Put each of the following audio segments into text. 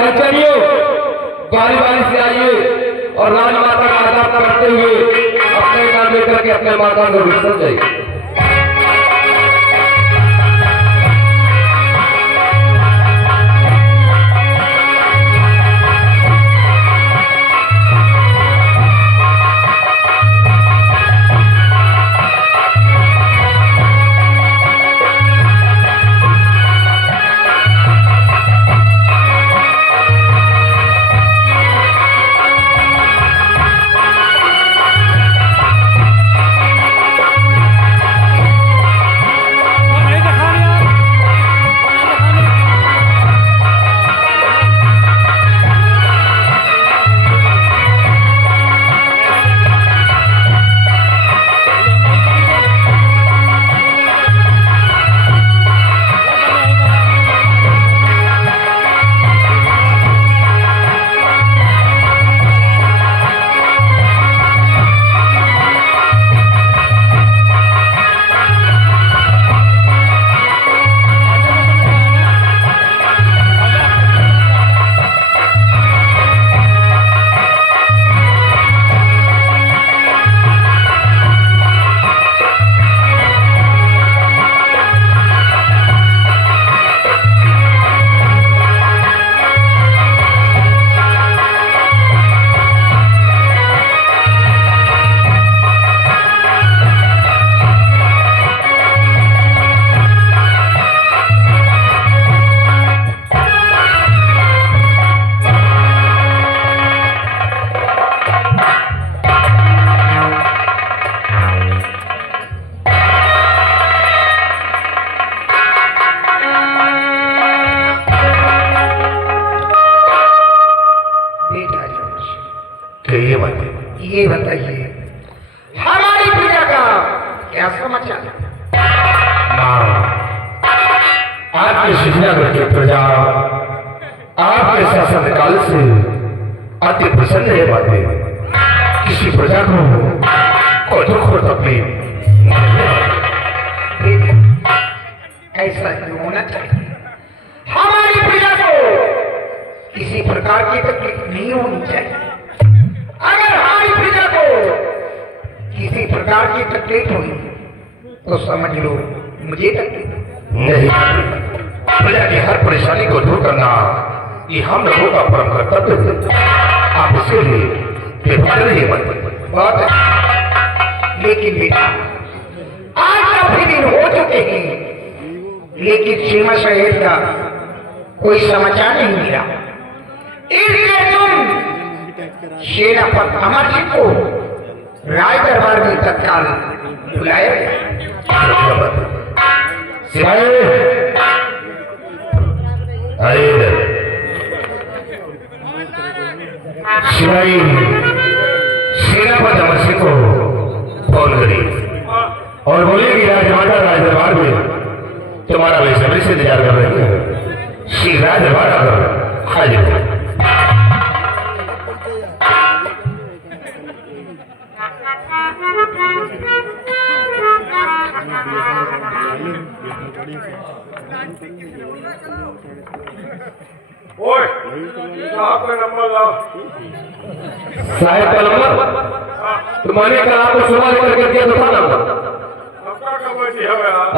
कचरियों बारी बारी से आइए और राजमाता का आदर करते हुए अपने नाम लेकर के अपने माता को विसर्जन जाइए। ये बताइए हमारी प्रजा का क्या समाचार है? आपके श्रीनगर की प्रजा आपके शासन काल से अति प्रसन्न है। बातें किसी प्रजा को दुख और तकलीफ ऐसा क्यों होना चाहिए? हमारी प्रजा को किसी प्रकार की तकलीफ नहीं होनी चाहिए। अगर हमारी प्रजा को किसी प्रकार की तकलीफ हुई तो समझ लो मुझे तकलीफ नहीं। प्रजा की हर परेशानी को दूर करना ये हम लोगों का परम कर्तव्य है। आप इसीलिए बेफिक्र रहिए मत। बहुत है। लेकिन बेटा आज काफी दिन हो चुके हैं लेकिन सीमा शहर का कोई समाचार नहीं मिला। इसलिए तुम सेनापति अमर सिंह को राय दरबार में तत्काल बुलाया गया। सिपाही शिवाई सेनापति अमर सिंह को फोन करी और बोले कि राजमाता राज दरबार में तुम्हारा बेसब्री से इंतजार कर रही है। श्री राज दरबार आकर हाजिर हो। साहेब का नंबर तुम्हारे कहा तो सुबह लेकर के दिया था नंबर।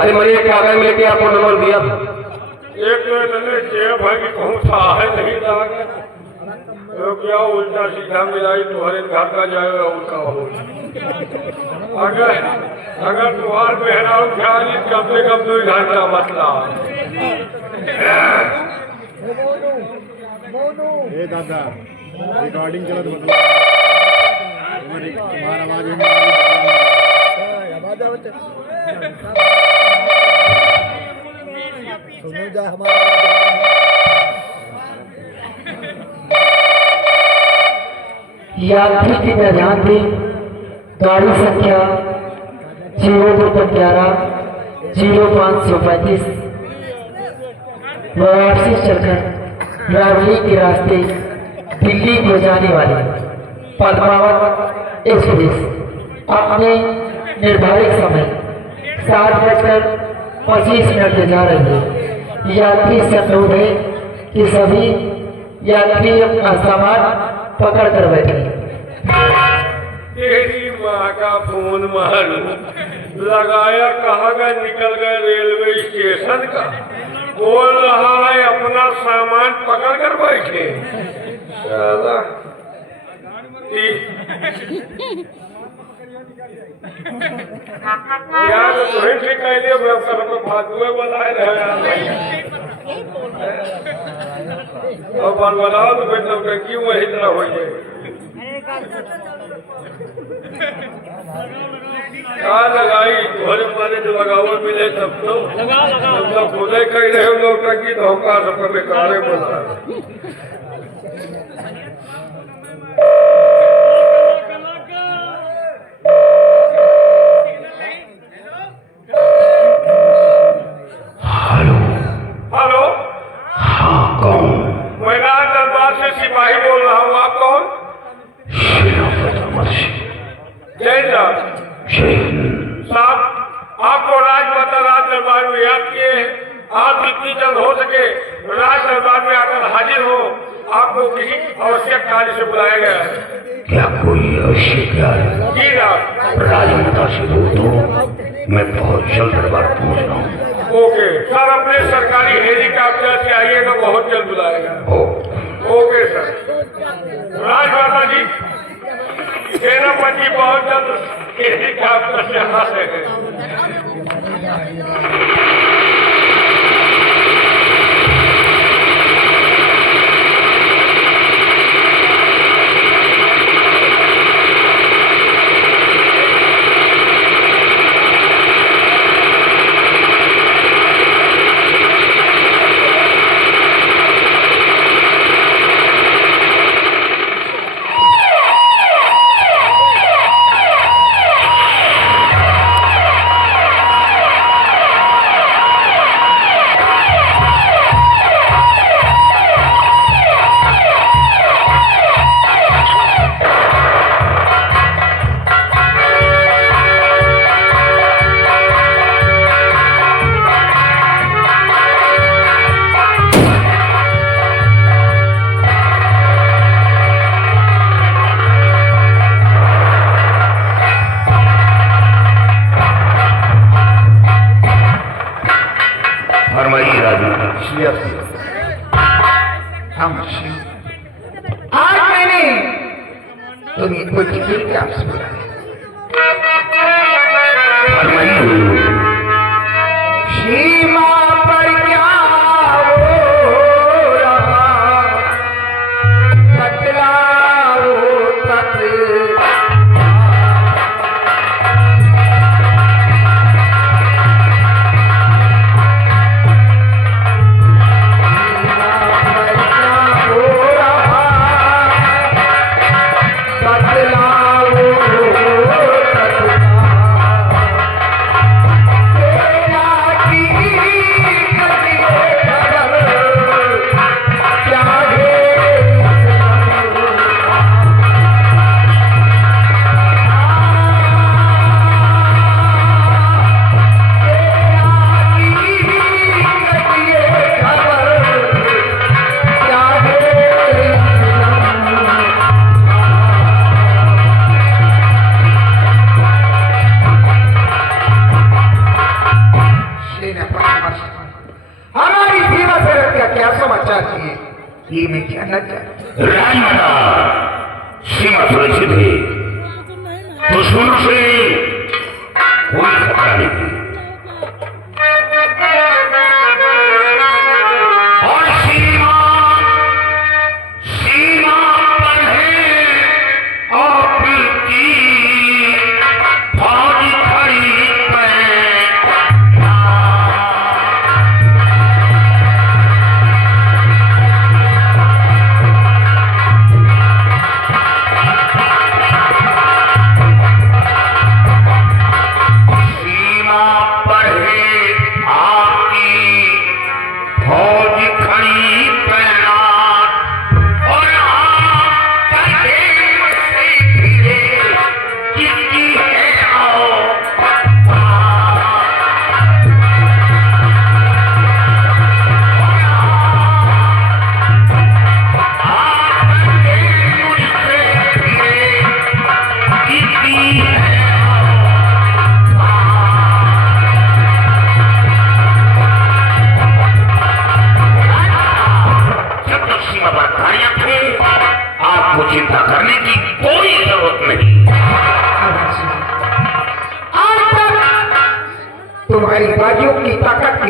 अरे मैंने एक कागज में लेके आपको नंबर दिया। एक भाई कहूँ था है नहीं तो क्या उल्टा सीधा मिलाई तुम्हारे घर का जाएगा उनका हो। अगर तुम्हार बहराव ख्याली कम से कम 2 घंटा मतलब दादा रिकॉर्डिंग चला तुम्हारा आवाज सुनो जा हमारा यात्री की ध्यान दें। गाड़ी संख्या 0211 0535 वापसी चलकर रावली के रास्ते दिल्ली को जाने वाली पद्मावत एक्सप्रेस अपने निर्धारित समय 7:25 पे जा रही है। यात्री से अनुरोध है कि सभी यात्री अपना सामान पकड़ कर बैठे। तेरी माँ का फोन मारू लगाया, कहाँ का निकल गए रेलवे स्टेशन का, बोल रहा है अपना सामान पकड़ कर बैठे। साला यार तुम्हें से कह दिया फातुए बनाए रहे और बन बनाओ तो फिर टंकी वही तरह हो जाए। क्या लगाई तुम्हारे मारे जो लगाओ मिले तब तो सब खुद ही कह रहे हो लोग टंकी तो हमका सबका बेकारे बना। हेलो, हाँ कौन? मैं राज दरबार से सिपाही बोल रहा हूँ। आप कौन? जय साहब। साहब आपको राजमाता राज दरबार में याद किए हैं। आप जितनी जल्द हो सके राज दरबार में आकर हाजिर हो। आपको किसी आवश्यक कार्य से बुलाया गया है। क्या कोई आवश्यक कार्य? जी साहब। राजमाता से बोल दो मैं बहुत जल्द दरबार पहुंच रहा हूँ। ओके सर, अपने सरकारी हेलीकॉप्टर से आइएगा, बहुत जल्द बुलाएगा। Okay sir. राजमाता जी, सेनापति बहुत जल्द हेलीकॉप्टर से आ रहे आज मैंने तुम्हें कुछ दिल के आपसे बुलाया। सीमा पर क्या हो रहा बतलाओ तक। हमारी सीमा से का क्या समाचार चाहिए ये मैं जानना चाहता। राजमाता सीमा सुरक्षित है, दुश्मनों से कोई खतरा नहीं और सीमा सीमा पर है आपकी फौज खड़ी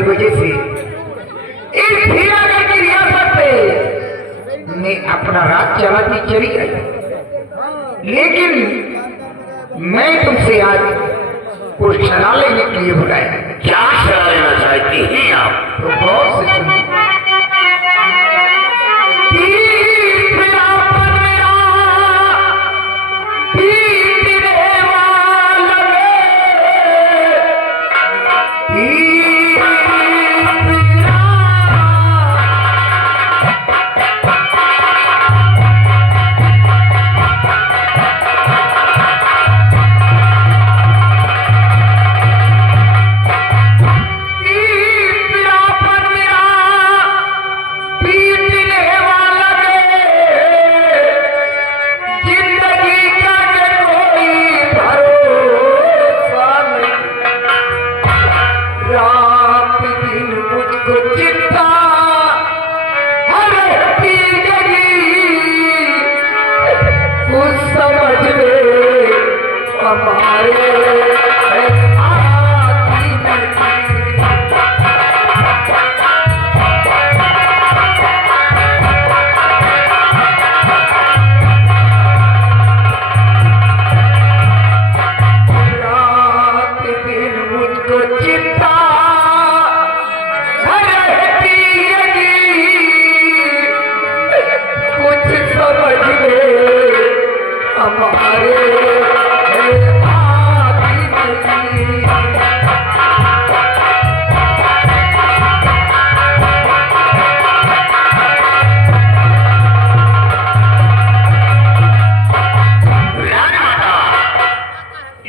की वजह से इस हीरागढ़ की रियासत पे मैं अपना राज चलाती चली आई, लेकिन मैं तुमसे आज कुछ सलाह लेने के लिए बुलाया। क्या सलाह लेना चाहती हैं आप? तो बहुत से सुनिए।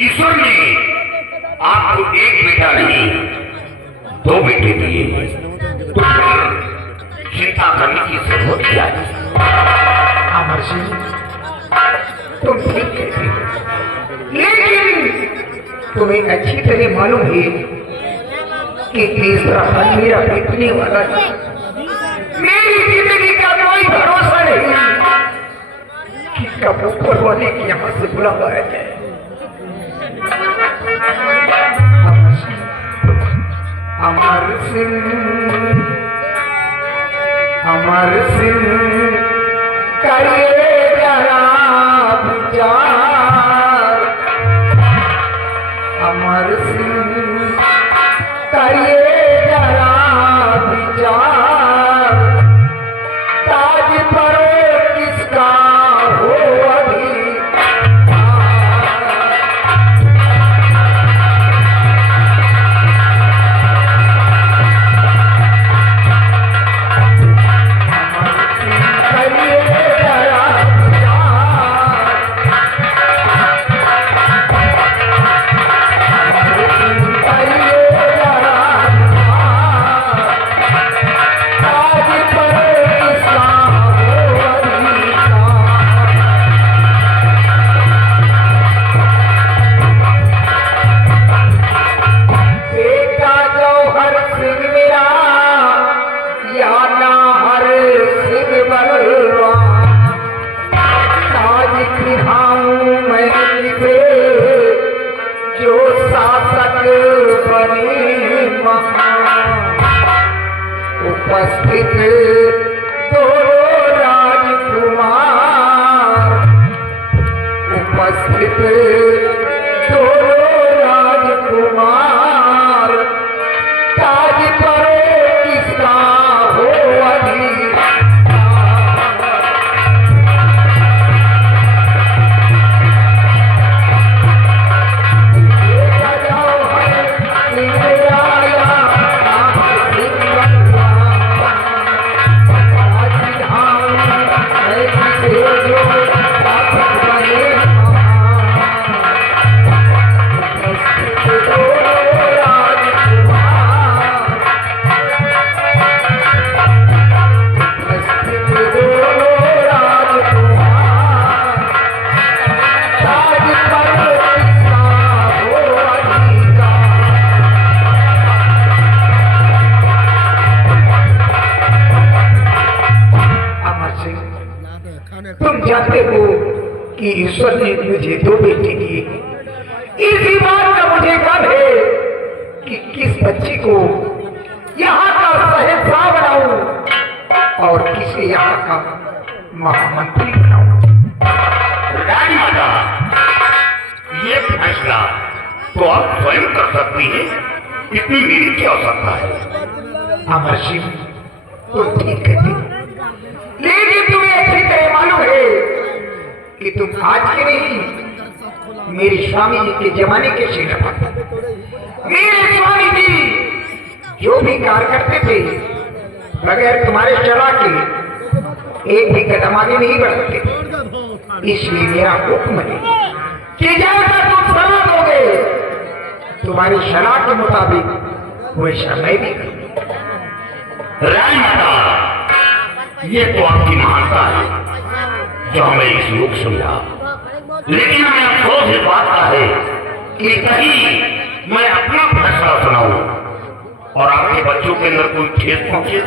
ईश्वर ने आपको एक बेटा नहीं, दो बेटे दिए, तो चिंता करने की जरूरत क्या है? अमर सिंह, तुम ठीक कहते हो, लेकिन तुम्हें अच्छी तरह मालूम है कि तीसरा फल मेरा बीतने वाला है। मेरी जिंदगी का कोई भरोसा नहीं कि कब ऊपर वाले की यहाँ से बुलावा आ जाए। अमर सिंह, अमर सिंह करिए जरा विचार, अमर सिंह करिए जरा विचार, ताज पर किसका हो अभी। जो शासक बने उपस्थित दोनों राजकुमार, उपस्थित दोनों राजकुमार, ताज पर किसका हो अधिकार। तुम जानते हो कि ईश्वर ने मुझे दो बेटे दिए। इसी बात का मुझे गम है कि किस बच्ची को यहाँ का शहंशाह बनाऊं और किसी यहाँ का महामंत्री बनाऊं। राजमाता, ये फैसला तो आप स्वयं कर सकती है, इतनी मेरी क्या आवश्यकता है? अमर सिंह, तुम ठीक कहते, लेकिन तुम्हें अच्छी तरह मालूम है कि तुम आज के नहीं मेरे स्वामी जी के जमाने के सेनापति। मेरे स्वामी जी जो भी कार्य करते थे बगैर तुम्हारे सलाह के एक भी कदम आगे नहीं बढ़ते। इसलिए मेरा हुक्म है कि जैसा तुम सलाह दोगे तुम्हारी सलाह के मुताबिक वैसा मैं भी करूं। राजमाता, ये तो आपकी महानता है जो हमें इस योग समझा, लेकिन हमें अफसोस इस बात का है कि कहीं मैं अपना फैसला सुनाऊं और आपके बच्चों के अंदर कोई ठेस पहुंचे।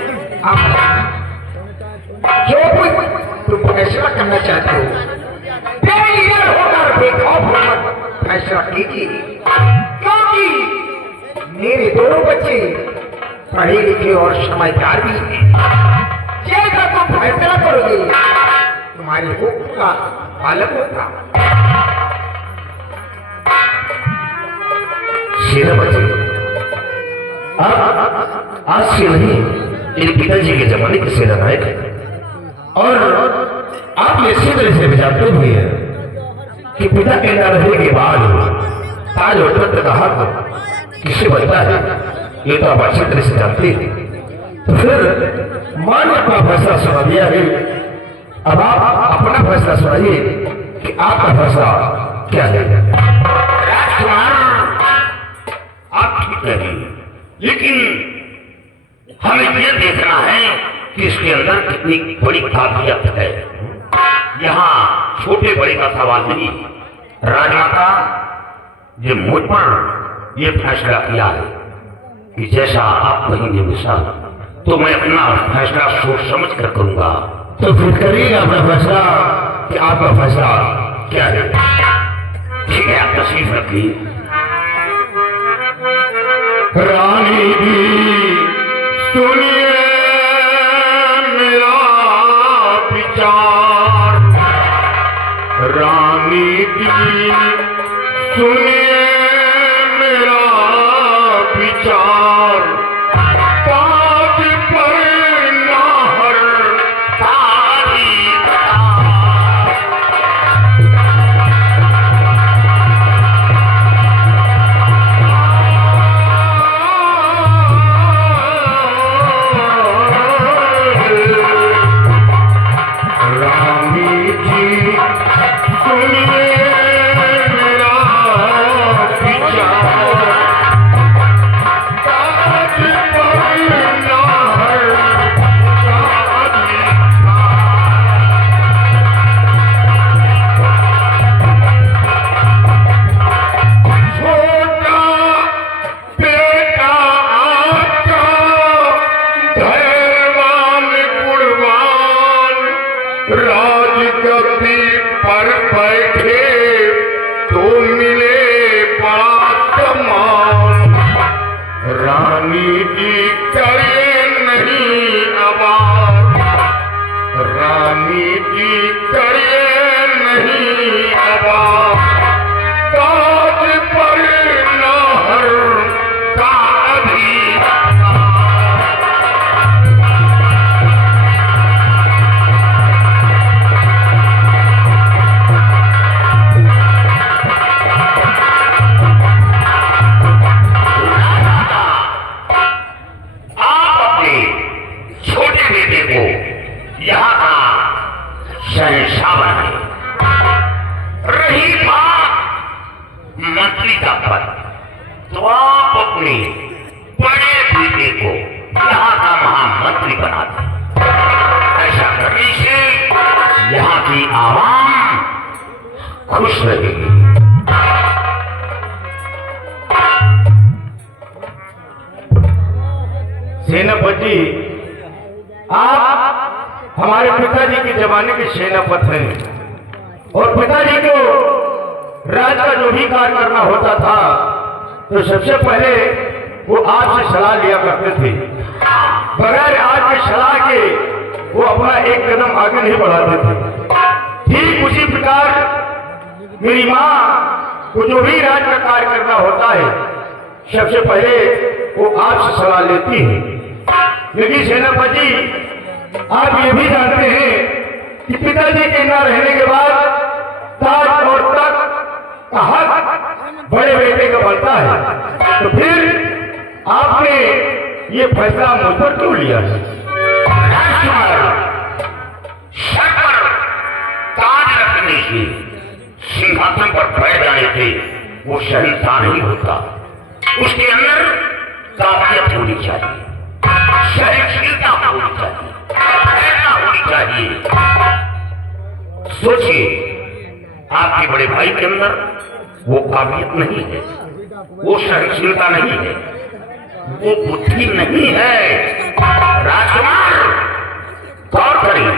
जो कुछ तुम फैसला करना चाहते हो बेनियर होकर बेखौफ होकर फैसला कीजिए, क्योंकि मेरे दोनों बच्चे पढ़े लिखे और समझदार भी हैं। जैसा तुम फैसला करोगे तुम्हारे हुक्म का पालन होगा। सेनापति, आज से नहीं मेरे पिताजी के जमाने के सेना नायक है, और आप इसी तरह से जानते हुए हैं कि पिता के न रहने के बाद ताज और तख्त का हक किसे बनता है, ये तो आप अच्छी तरह से जानते हैं। तो फिर मान अपना फैसला सुना दिया है, अब आप अपना फैसला सुनाइए कि आपका फैसला क्या है। राजकुमार, आप ठीक नहीं, लेकिन हमें यह देखना है कि इसके अंदर कितनी बड़ी काबिलियत है। यहाँ छोटे बड़े का सवाल नहीं। राजमाता, ये मुझ पर यह फैसला किया है कि जैसा आप कहेंगे मिसाल, तो मैं अपना फैसला सोच समझ कर करूंगा। तो फिर करिएगा अपना फैसला कि आपका फैसला क्या है। ठीक है, आप तशरीफ रखिए। रानी जी सुनिए मेरा विचार, रानी जी सुनिए मेरा विचार, ताज पर नाहर तारी रानी जी सुनिए मेरा विचार, ताज पर नाहर तारी छोटा बेटा आपका धैर्यवान गुणवान, राजगद्दी पर बैठे तो मिले बड़ा सम्मान, रानी जी करे नहीं आवाज, रानी जी करे नहीं आवाज, ताज पर नाहर का अधिकार। आप अपने छोटे बेटे को यहाँ का शहंशाह बनाए। रही बात मंत्री का पद, तो आप अपने बड़े बेटे को यहाँ का महामंत्री बना दें। ऐसा करने से यहाँ की आवाम खुश रहेगी। सेनापति, आप हमारे पिताजी के जमाने के सेनापति हैं, और पिताजी को राज का जो भी कार्य करना होता था तो सबसे पहले वो आपसे सलाह लिया करते थे। बगैर आज में सलाह के वो अपना एक कदम आगे नहीं बढ़ाते थे। ठीक उसी प्रकार मेरी माँ को जो भी राज का कार्य करना होता है सबसे पहले वो आपसे सलाह लेती है। लेकिन सेनापति आप ये भी जानते हैं कि पिताजी के न रहने के बाद ताज और तख्त का हक बड़े बेटे का बनता है, तो फिर आपने ये फैसला मुझ पर क्यों लिया है? सर पर ताज रखने से सिंहासन पर बैठ जाने से वो शहंशाह नहीं होता। उसके अंदर काबिलियत होनी चाहिए, सहनशीलता होनी चाहिए, प्रेरणा होनी चाहिए। सोचिए, आपके बड़े भाई के अंदर वो काबिलियत नहीं है, वो सहनशीलता नहीं है, वो बुद्धि नहीं है। राजकुमार गौर करिए,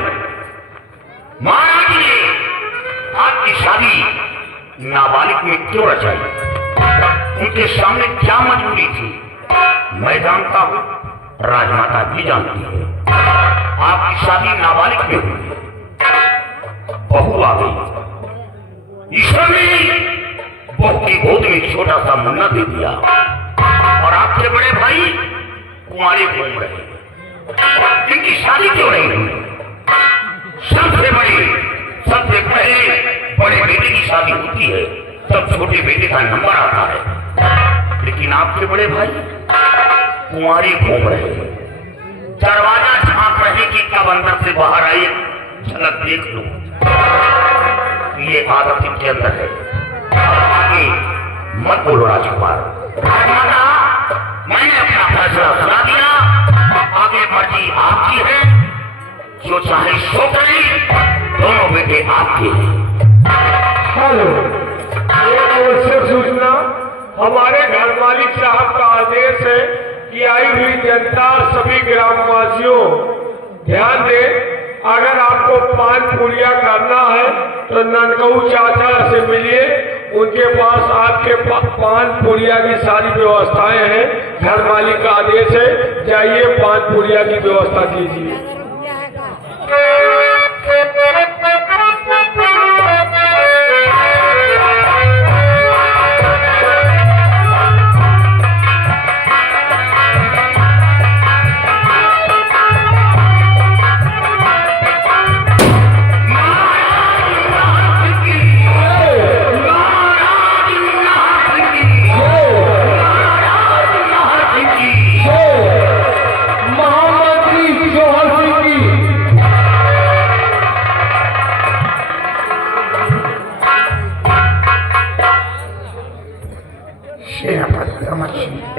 महाराज ने आपकी शादी नाबालिग में क्यों रचाई? उनके सामने क्या मजबूरी थी? मैं जानता हूं, राजमाता भी जानती है। आपकी शादी नाबालिग में हुई, बहू आ गई, ईश्वर ने बहू की गोद में छोटा सा मुन्ना दे दिया और आपके बड़े भाई कुंवारे घूम रहे। इनकी शादी क्यों नहीं हुई? सबसे पहले बड़े बेटे की शादी होती है, तब छोटे बेटे का नंबर आता है। लेकिन आपके बड़े भाई कुंवारे घूम रहे, दरवाजा झांक रहे कि कब अंदर से बाहर आए, झलक देख लो। ये आदत इनके अंदर है। आगे मत बोलो राजकुमार। मैंने अपना फैसला सुना दिया, आगे मर्जी आपकी है, जो चाहे सो करें, दोनों बेटे आपके हैं। हेलो, एक आवश्यक सूचना, हमारे घर मालिक साहब का आदेश है कि आई हुई जनता, सभी ग्रामवासियों ध्यान दें, अगर आपको पान पुड़िया करना है तो ननकऊ चाचा से मिलिए, उनके पास आपके पान पुड़िया की सारी व्यवस्थाएं हैं। घर मालिक का आदेश है, जाइए पान पुड़िया की व्यवस्था कीजिए।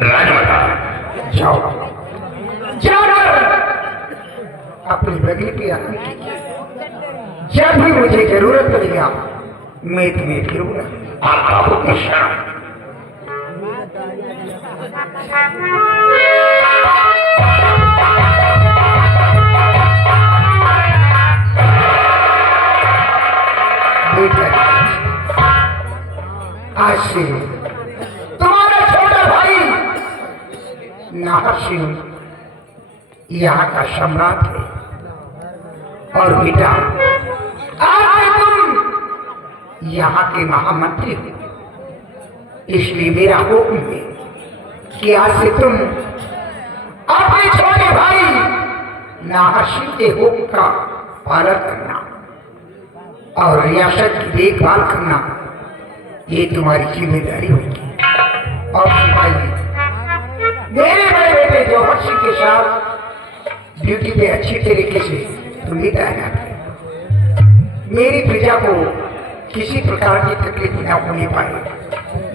राजमाता जाओ अपनी बगली पे आराम कीजिए। जब भी मुझे जरूरत पड़ेगा मैं तुम्हें फिरूंगा। आपका हुक्म शरण। आज से तुम्हारा छोटा भाई नाहर सिंह यहाँ का सम्राट है, और बेटा आज से तुम यहाँ के महामंत्री हो। इसलिए मेरा हुक्म है कि आज से तुम अपने छोटे भाई नाहर सिंह के हुक्म का पालन करना और रियासत की देखभाल करना, ये तुम्हारी जिम्मेदारी होगी। और भाई मेरे बड़े बेटे जौहर सिंह के साथ ड्यूटी पे अच्छी तरीके से तुम भी तैनात है। मेरी प्रजा को किसी प्रकार की तकलीफ न होने पाए,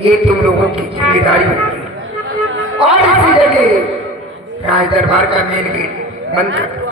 ये तुम लोगों की जिम्मेदारी होगी। और इसी जगह राज दरबार का मेन गेट बंद कर दो।